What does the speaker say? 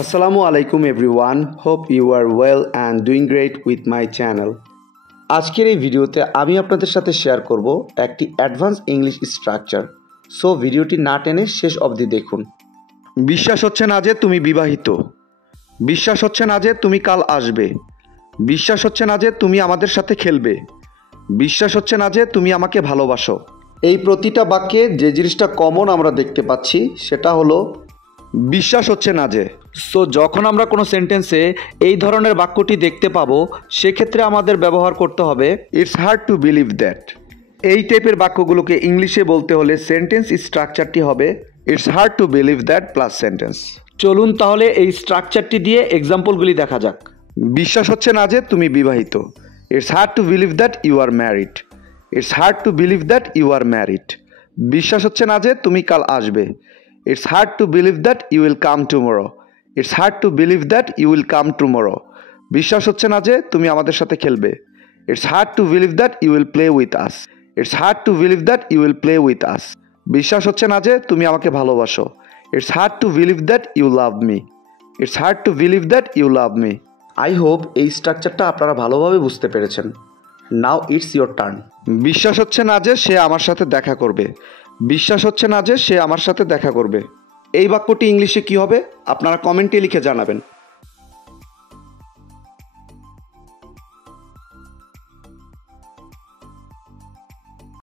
Assalamu alaikum everyone. Hope you are well and doing great with my channel. আজকের এই ভিডিওতে আমি আপনাদের সাথে শেয়ার করব একটি অ্যাডভান্স ইংলিশ স্ট্রাকচার। সো ভিডিওটি না টেনে শেষ অবধি দেখুন। বিশ্বাস হচ্ছে না যে তুমি বিবাহিত। বিশ্বাস হচ্ছে না যে তুমি কাল আসবে। বিশ্বাস হচ্ছে না যে তুমি আমাদের সাথে খেলবে। বিশ্বাস হচ্ছে না যে তুমি আমাকে ভালোবাসো। এই প্রতিটা বাক্যে যে জিনিসটা কমন আমরা দেখতে পাচ্ছি সেটা হলো বিশ্বাস হচ্ছে না যে। সো যখন আমরা কোনো সেন্টেন্সে এই ধরনের বাক্যটি দেখতে পাবো সেক্ষেত্রে আমাদের ব্যবহার করতে হবে it's hard to believe that. এই টাইপের বাক্যগুলোকে ইংলিশে বলতে হলে সেন্টেন্স স্ট্রাকচারটি হবে it's hard to believe that plus sentence. চলুন তাহলে এই স্ট্রাকচারটি দিয়ে এক্সাম্পলগুলি দেখা যাক। বিশ্বাস হচ্ছে না যে তুমি বিবাহিত। It's hard to believe that you are married. It's hard to believe that you are married. বিশ্বাস হচ্ছে না যে তুমি কাল আসবে। It's hard to believe that you will come tomorrow. It's hard to believe that you will come tomorrow. বিশ্বাস হচ্ছে না যে তুমি আমাদের সাথে খেলবে। It's hard to believe that you will play with us. It's hard to believe that you will play with us. বিশ্বাস হচ্ছে না যে তুমি আমাকে ভালোবাসো। It's hard to believe that you love me. It's hard to believe that you love me. I hope এই স্ট্রাকচারটা আপনারা ভালোভাবে বুঝতে পেরেছেন। Now it's your turn. বিশ্বাস হচ্ছে না যে সে আমার সাথে দেখা করবে। বিশ্বাস হচ্ছে না যে সে আমার সাথে দেখা করবে। এই বাক্যটি ইংলিশে কি হবে আপনারা কমেন্টে লিখে জানাবেন।